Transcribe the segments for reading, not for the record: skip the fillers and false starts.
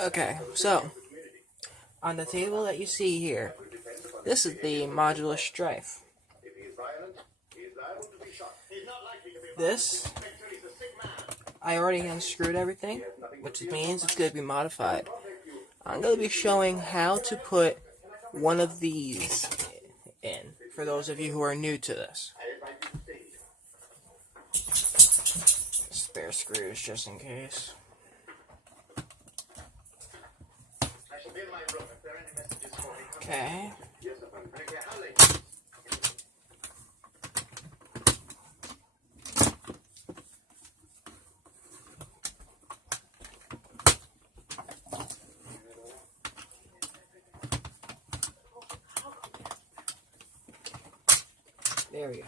Okay, so on the table that you see here, this is the modular Stryfe. This, I already unscrewed everything, which means it's going to be modified. I'm going to be showing how to put one of these in, for those of you who are new to this. Spare screws, just in case. Okay. There we go.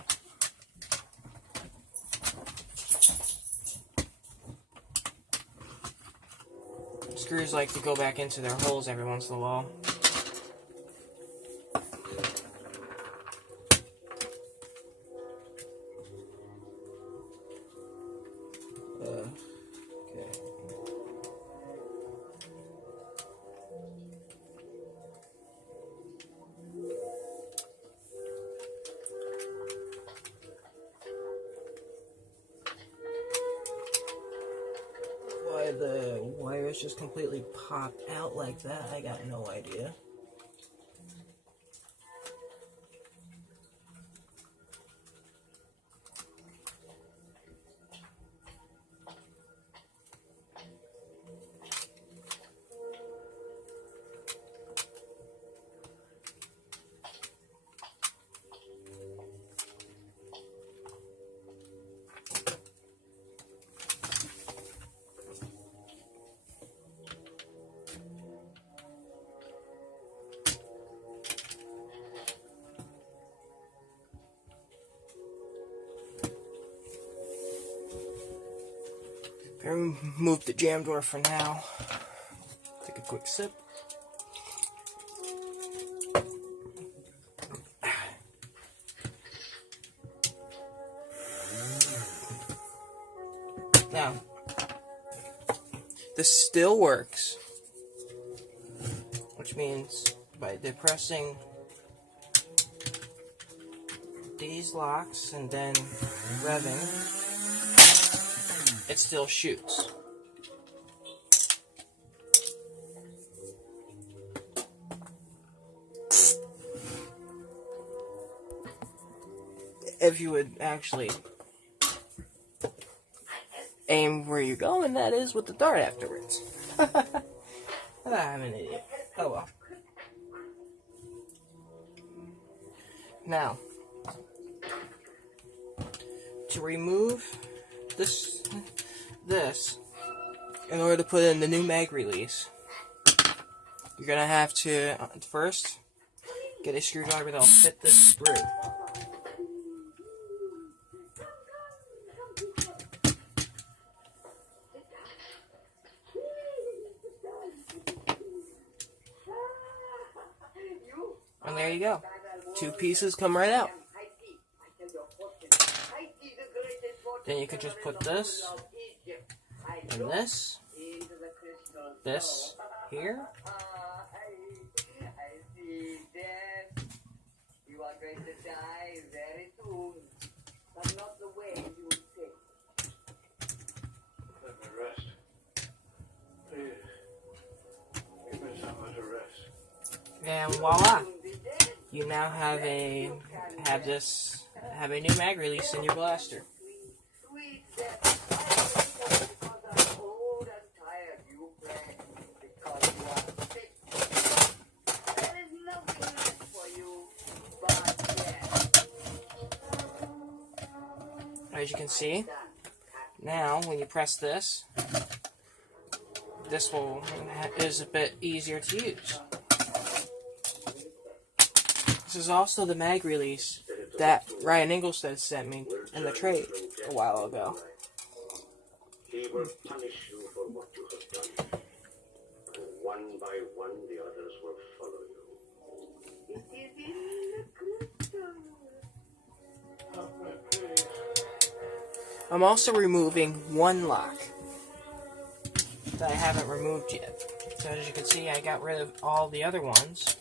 Screws like to go back into their holes every once in a while. Okay. Why the wires just completely popped out like that, I got no idea. Remove the jam door for now. Take a quick sip. Now, this still works, which means by depressing these locks and then revving, it still shoots. If you would actually aim where you're going, that is, with the dart afterwards. I'm an idiot. Oh well. Now, to remove this, in order to put in the new mag release, you're going to have to, first, get a screwdriver that'll fit this screw. And there you go. Two pieces come right out. Then you could just put this, and this here. You are going to die very soon, but not the way you think. Let me rest. Please, give me somewhere to rest. And voila! You now have a new mag release in your blaster. As you can see, now when you press this, this is a bit easier to use. This is also the mag release that Ryan Ingolstead sent me in the trade a while ago. He will punish you for what you have done. And one by one, the others will follow you. It is in the crystal. I'm also removing one lock that I haven't removed yet. So as you can see, I got rid of all the other ones.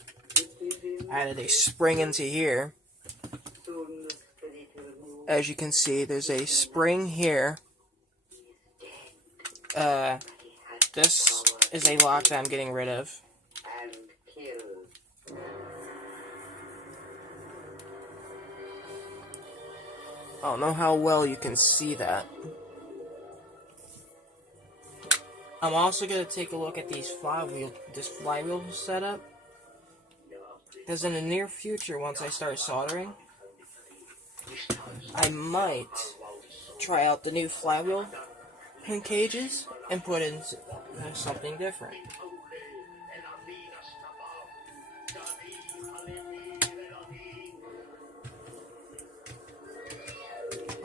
I added a spring into here. As you can see, there's a spring here. This is a lock that I'm getting rid of. I don't know how well you can see that. I'm also going to take a look at this flywheel setup. Because in the near future, once I start soldering, I might try out the new flywheel cages and put in something different.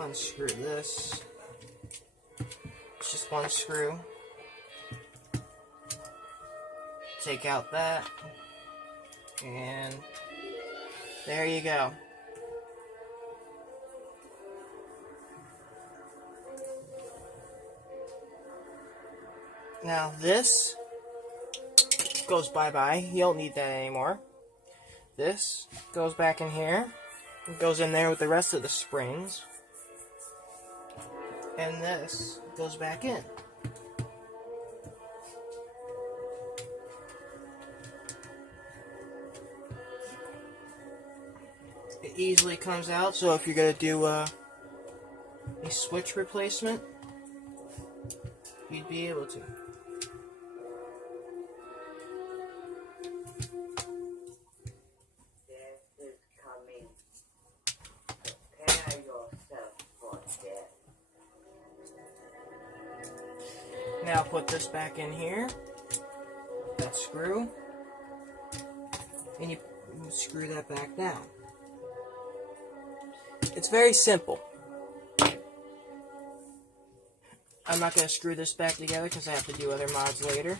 Unscrew this. It's just one screw. Take out that. And there you go. Now this goes bye-bye. You don't need that anymore. This goes back in here. It goes in there with the rest of the springs. And this goes back in. It easily comes out, so if you're going to do a switch replacement, you'd be able to. Now put this back in here, that screw, and you screw that back down. It's very simple. I'm not going to screw this back together because I have to do other mods later.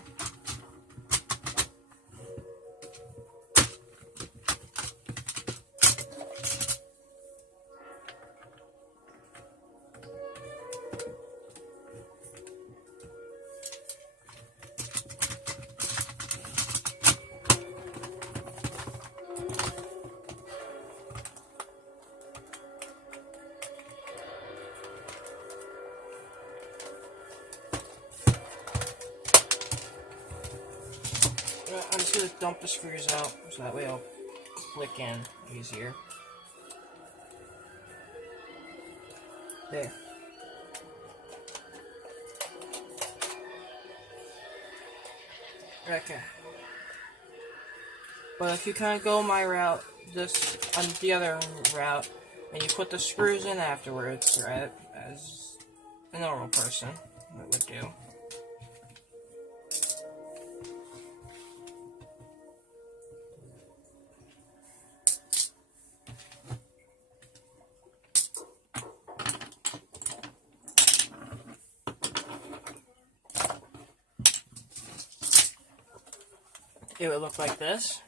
I'm just going to dump the screws out so that way it'll click in easier. There. Okay. But if you kind of go my route, the other route, and you put the screws in afterwards, right, as a normal person would do. It would look like this.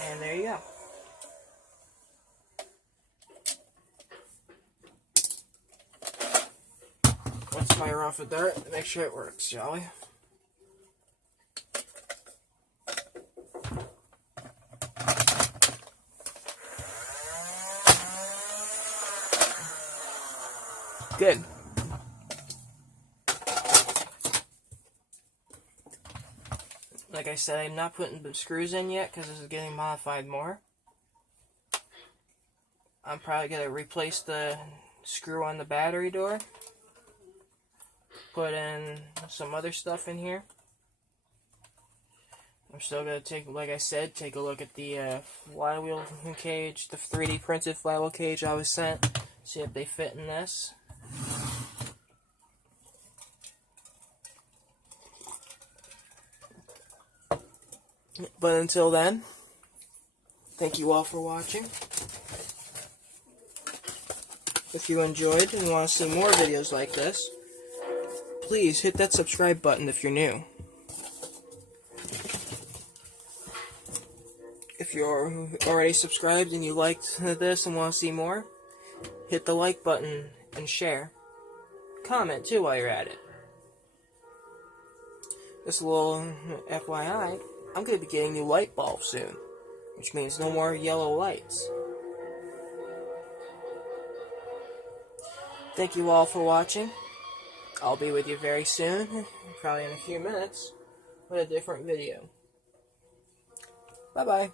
And there you go. Let's fire off a dart and make sure it works, shall we? Good. Like I said, I'm not putting the screws in yet because this is getting modified more. I'm probably going to replace the screw on the battery door. Put in some other stuff in here. I'm still going to take, like I said, take a look at the flywheel cage, the 3D printed flywheel cage I was sent. See if they fit in this. But until then, thank you all for watching. If you enjoyed and want to see more videos like this, please hit that subscribe button if you're new. If you're already subscribed and you liked this and want to see more, hit the like button and share. Comment too while you're at it. Just a little FYI, I'm going to be getting new light bulbs soon, which means no more yellow lights. Thank you all for watching. I'll be with you very soon, probably in a few minutes, with a different video. Bye-bye.